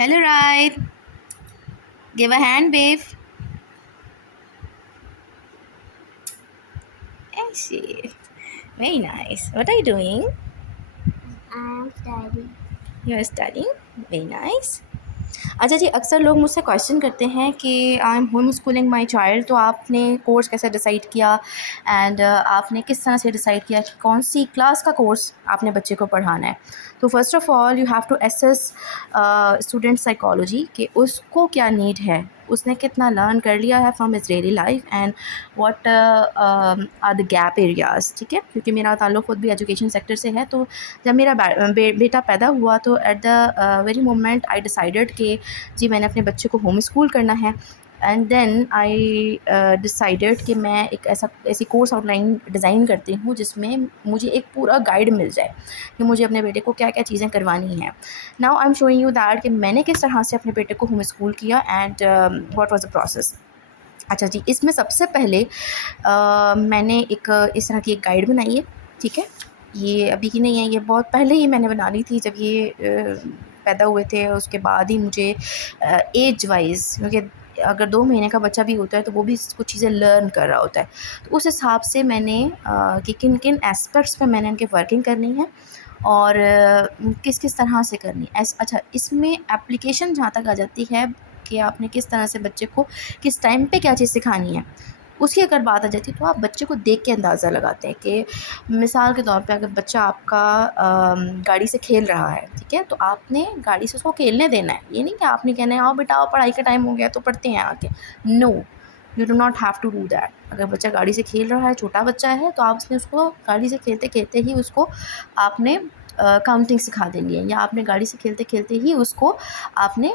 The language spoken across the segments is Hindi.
Hello, Ride. Give a hand wave. I see. Very nice. What are you doing? I'm studying. You're studying. Very nice. अच्छा जी, अक्सर लोग मुझसे क्वेश्चन करते हैं कि I am home schooling my child, तो आपने कोर्स कैसे डिसाइड किया एंड आपने किस तरह से डिसाइड किया कि कौन सी क्लास का कोर्स आपने बच्चे को पढ़ाना है। तो first of all you have to assess student psychology कि उसको क्या नीड है, उसने कितना लर्न कर लिया है from his daily life and what are the gap areas. ठीक है, क्योंकि मेरा ताल्लुक़ खुद भी एजुकेशन सेक्टर से है। तो जब मेरा बेटा पैदा हुआ तो at the very moment I decided कि जी मैंने अपने बच्चे को होम स्कूल करना है। एंड देन आई डिसाइडेड कि मैं एक ऐसी कोर्स आउटलाइन डिज़ाइन करती हूँ जिसमें मुझे एक पूरा गाइड मिल जाए कि मुझे अपने बेटे को क्या क्या चीज़ें करवानी हैं। Now I am showing you that कि मैंने किस तरह से अपने बेटे को होम स्कूल किया and what was the process. अच्छा जी, इसमें सबसे पहले मैंने एक इस तरह की एक गाइड बनाई है। ठीक है, ये अभी की नहीं है, ये बहुत पहले ही मैंने बना ली थी जब ये पैदा हुए थे। उसके बाद ही मुझे एज वाइज़, क्योंकि अगर 2 महीने का बच्चा भी होता है तो वो भी कुछ चीज़ें लर्न कर रहा होता है। तो उस हिसाब से मैंने कि किन-किन एस्पेक्ट्स पे मैंने उनकी वर्किंग करनी है और किस-किस तरह से करनी है। अच्छा, इसमें एप्लीकेशन जहाँ तक आ जाती है कि आपने किस तरह से बच्चे को किस टाइम पे क्या चीज़ सिखानी है, उसकी अगर बात आ जाती है तो आप बच्चे को देख के अंदाज़ा लगाते हैं कि मिसाल के तौर पे अगर बच्चा आपका गाड़ी से खेल रहा है, ठीक है, तो आपने गाड़ी से उसको खेलने देना है। ये नहीं कि आपने कहना है आओ बेटा आओ पढ़ाई का टाइम हो गया तो पढ़ते हैं आके। No, you do not have to do that. अगर बच्चा गाड़ी से खेल रहा है, छोटा बच्चा है, तो आपने उसको गाड़ी से खेलते-खेलते ही उसको आपने काउंटिंग सिखा देनी है, या आपने गाड़ी से खेलते-खेलते ही उसको आपने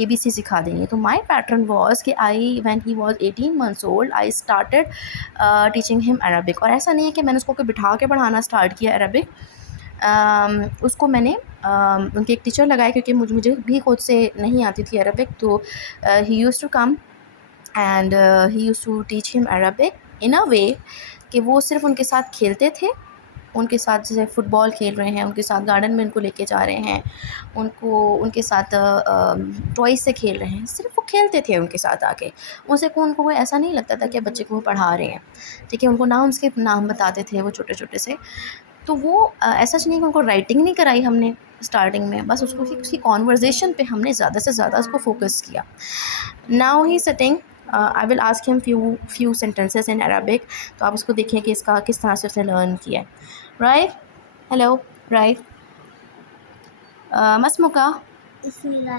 एबीसी सिखा देनी है। तो माय पैटर्न वाज़ कि I when he was 18 months old I started teaching him Arabic. और ऐसा नहीं है कि मैंने उसको कोई बिठा के पढ़ाना स्टार्ट किया अरबिक। उसको मैंने उनके एक टीचर लगाए क्योंकि मुझे भी खुद से नहीं आती थी अरबिक। तो he used to come and he used to teach him Arabic in a way कि वो सिर्फ़ उनके साथ खेलते थे, उनके साथ जैसे फ़ुटबॉल खेल रहे हैं, उनके साथ गार्डन में उनको लेके जा रहे हैं, उनके साथ टॉयज़ से खेल रहे हैं, सिर्फ़ वो खेलते थे उनके साथ आके। उनको कोई ऐसा नहीं लगता था कि बच्चे को वो पढ़ा रहे हैं, ठीक है? उनको उसके नाम बताते थे वो छोटे-छोटे से। तो वो ऐसा नहीं कि उनको राइटिंग नहीं कराई हमने स्टार्टिंग में, बस उसकी कन्वर्सेशन पे हमने ज़्यादा से ज़्यादा उसको फ़ोकस किया। Now he sitting, I will ask him few sentences in Arabic. तो आप उसको देखिए कि इसका किस तरह से उसने लर्न किया है। राइट, हेलो, राइट, मस्मुका, Bismillah.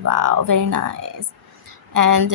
Wow, very nice. And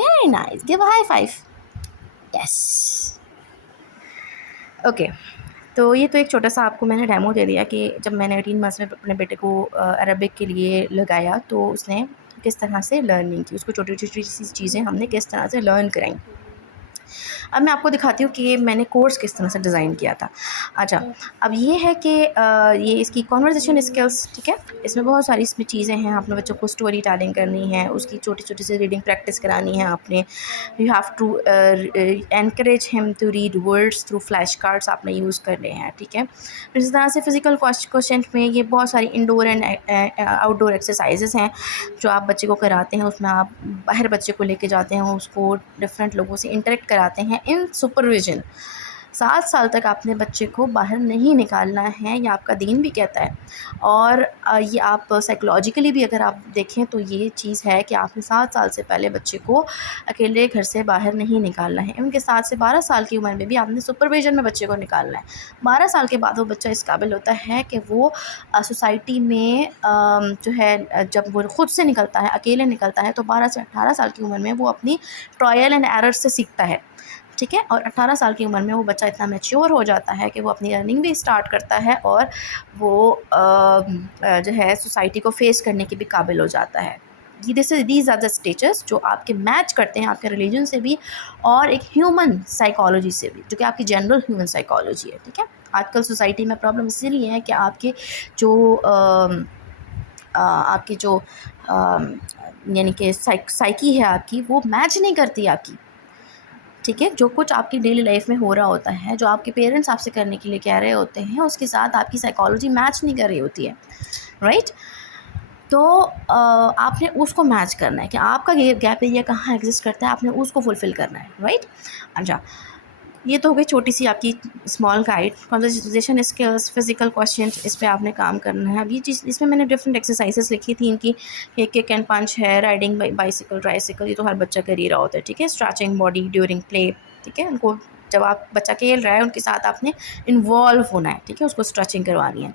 Very nice. Give a high five. Yes. Okay, तो ये तो एक छोटा-सा आपको मैंने डेमो दे दिया कि जब मैंने 18 मंथ्स में अपने बेटे को अरबिक के लिए लगाया तो उसने किस तरह से लर्निंग की, उसको छोटी-छोटी सी चीज़ें हमने किस तरह से लर्न कराई। अब मैं आपको दिखाती हूँ कि मैंने कोर्स किस तरह से डिज़ाइन किया था। अच्छा, अब ये है कि ये इसकी कन्वर्सेशन स्किल्स, ठीक है? इसमें बहुत सारी इसमें चीज़ें हैं, आपने बच्चों को स्टोरी टेलिंग करनी है, उसकी छोटी-छोटी सी रीडिंग प्रैक्टिस करानी है आपने। You have to encourage him to read words through flash cards आपने यूज़ करने हैं, ठीक है? फिर इस तरह से फिज़िकल क्वेश्चन में ये बहुत सारी इंडोर एंड आउटडोर एक्सरसाइजेज़ हैं जो आप बच्चे को कराते हैं। उसमें आप बाहर बच्चे को लेके जाते हैं, उसको डिफरेंट लोगों से इंटरेक्ट कराते हैं इन सुपरविज़न। 7 साल तक आपने बच्चे को बाहर नहीं निकालना है, ये आपका दीन भी कहता है। और ये आप साइकोलॉजिकली भी अगर आप देखें तो ये चीज़ है कि आपने 7 साल से पहले बच्चे को अकेले घर से बाहर नहीं निकालना है। उनके 7 से 12 साल की उम्र में भी आपने सुपरविज़न में बच्चे को निकालना है। 12 साल के बाद वो बच्चा इस काबिल होता है कि वो सोसाइटी में जो है जब वो खुद से निकलता है, अकेले निकलता है, तो 12 से 18 साल की उम्र में वो अपनी ट्रायल एंड एरर से सीखता है, ठीक है? और 18 साल की उम्र में वो बच्चा इतना मैच्योर हो जाता है कि वो अपनी अर्निंग भी स्टार्ट करता है और वो जो है सोसाइटी को फेस करने के भी काबिल हो जाता है। दीज़ आर द स्टेजेस जो आपके मैच करते हैं आपके रिलीजन से भी और एक ह्यूमन साइकोलॉजी से भी, जो कि आपकी जनरल ह्यूमन साइकोलॉजी है, ठीक है? आजकल सोसाइटी में प्रॉब्लम इसीलिए है कि जो आपकी जो यानी कि साइकी है आपकी, वो मैच नहीं करती आपकी, ठीक है, जो कुछ आपकी डेली लाइफ में हो रहा होता है, जो आपके पेरेंट्स आपसे करने के लिए कह रहे होते हैं, उसके साथ आपकी साइकोलॉजी मैच नहीं कर रही होती है, राइट। तो आपने उसको मैच करना है कि आपका ये गैप एरिया कहाँ एग्जिस्ट करता है, आपने उसको फुलफ़िल करना है, राइट। अच्छा, ये तो हो गई छोटी सी आपकी small guide. Conversation skills, physical question, इस पे आपने काम करना है। अब ये चीज़, इसमें मैंने डिफरेंट एक्सरसाइजेस लिखी थी इनकी, किक एंड पंच है, राइडिंग बाइसिकल, ट्राइसिकल, ये तो हर बच्चा कर ही रहा होता है, ठीक है। स्ट्रेचिंग बॉडी ड्यूरिंग प्ले, ठीक है। उनको जब आप बच्चा खेल रहा है उनके साथ आपने इन्वॉल्व होना है, ठीक है, उसको स्ट्रेचिंग करवानी है।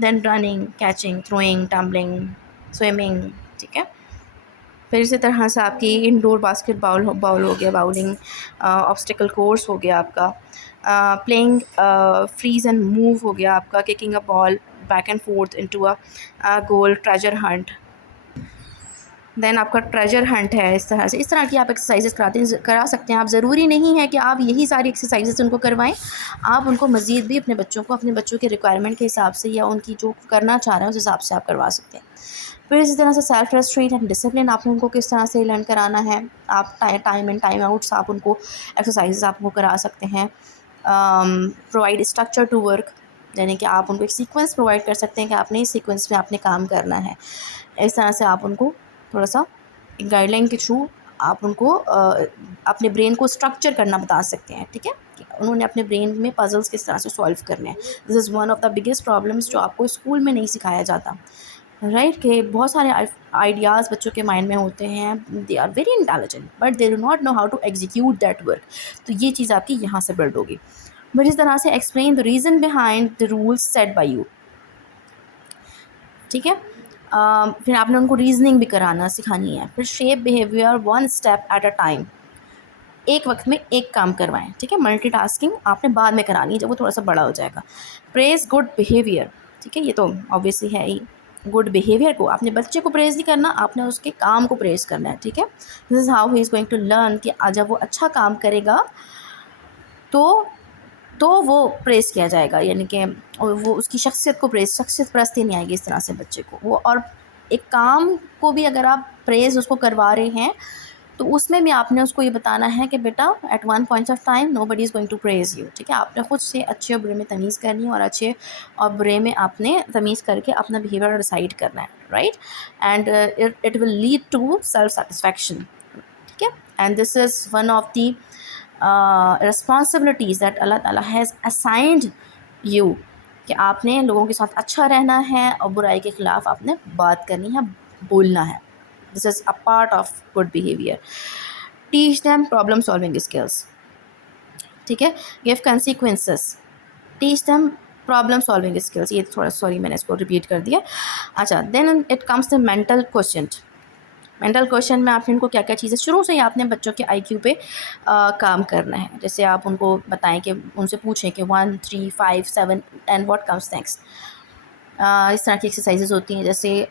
Then running, catching, throwing, tumbling, swimming, ठीक है। फिर इसी तरह से आपकी इंडोर बास्केट बाउल हो गया, बाउलिंग, ऑब्स्टिकल कोर्स हो गया आपका, प्लेइंग फ्रीज एंड मूव हो गया आपका, kicking a ball back and forth into a goal, treasure hunt. Then आपका ट्रेजर हंट है। इस तरह की आप एक्सरसाइजेस करा सकते हैं आप। ज़रूरी नहीं है कि आप यही सारी एक्सरसाइजेस उनको करवाएं, आप उनको मज़ीद भी अपने बच्चों को अपने बच्चों के रिक्वायरमेंट के हिसाब से या उनकी जो करना चाह रहे हैं उस हिसाब से आप करवा सकते हैं। फिर इसी तरह से सेल्फ रेस्ट्रेंट एंड डिसिप्लिन आपने उनको किस तरह से लर्न कराना है। आप टाइम एंड टाइम आउट्स आप उनको एक्सरसाइजेस आप उनको करा सकते हैं। प्रोवाइड स्ट्रक्चर टू वर्क, यानी कि आप उनको एक सीक्वेंस प्रोवाइड कर सकते हैं कि आपने इस सीक्वेंस में आपने काम करना है। इस तरह से आप उनको थोड़ा सा एक गाइडलाइन के थ्रू आप उनको अपने ब्रेन को स्ट्रक्चर करना बता सकते हैं, ठीक है। कि उन्होंने अपने ब्रेन में पजल्स किस तरह से सॉल्व करने हैं। This is one of the biggest problems जो आपको स्कूल में नहीं सिखाया जाता, राइट। कि बहुत सारे आइडियाज़ बच्चों के माइंड में होते हैं, they are very intelligent but they do not know how to execute that work. तो ये चीज़ आपकी यहाँ से बिल्ड होगी। बट इस तरह से explain the reason behind the rules set by you, ठीक है। फिर आपने उनको रीजनिंग भी कराना सिखानी है। फिर shape behaviour one step at a time, एक वक्त में एक काम करवाएं, ठीक है। मल्टीटास्किंग आपने बाद में करानी है जब वो थोड़ा सा बड़ा हो जाएगा। प्रेज गुड बिहेवियर, ठीक है, ये तो ऑब्वियसली है ही। गुड बिहेवियर को आपने बच्चे को प्रेज नहीं करना, आपने उसके काम को प्रेज करना है, ठीक है। This is how he is going to learn कि जब वो अच्छा काम करेगा तो वो प्रेज़ किया जाएगा, यानी कि वो उसकी शख्सियत को शख्सियत परस्ती नहीं आएगी इस तरह से बच्चे को वो। और एक काम को भी अगर आप प्रेज़ उसको करवा रहे हैं तो उसमें भी आपने उसको ये बताना है कि बेटा at one point of time nobody is going to praise you, ठीक है। आपने खुद से अच्छे और बुरे में तमीज़ करनी है और अच्छे और बुरे में आपने तमीज़ करके अपना बिहेवियर डिसाइड करना है, right. And it will lead to self satisfaction, ठीक है। And this is one of the responsibilities that अल्लाह ताला हैज़ असाइंड यू, कि आपने लोगों के साथ अच्छा रहना है और बुराई के ख़िलाफ़ आपने बात करनी है, बोलना है। This is a part of good behaviour. Teach them problem solving skills, ठीक है। Give consequences, teach them problem solving skills. ये थोड़ा सॉरी मैंने इसको रिपीट कर दिया। अच्छा, then it comes the mental question. Mental question में आपने इनको क्या क्या चीज़ें शुरू से ही आपने बच्चों के आईक्यू पे काम करना है। जैसे आप उनको बताएं कि उनसे पूछें कि 1 3 5 7 एंड व्हाट कम्स नेक्स्ट। इस तरह की एक्सरसाइजेज होती हैं। जैसे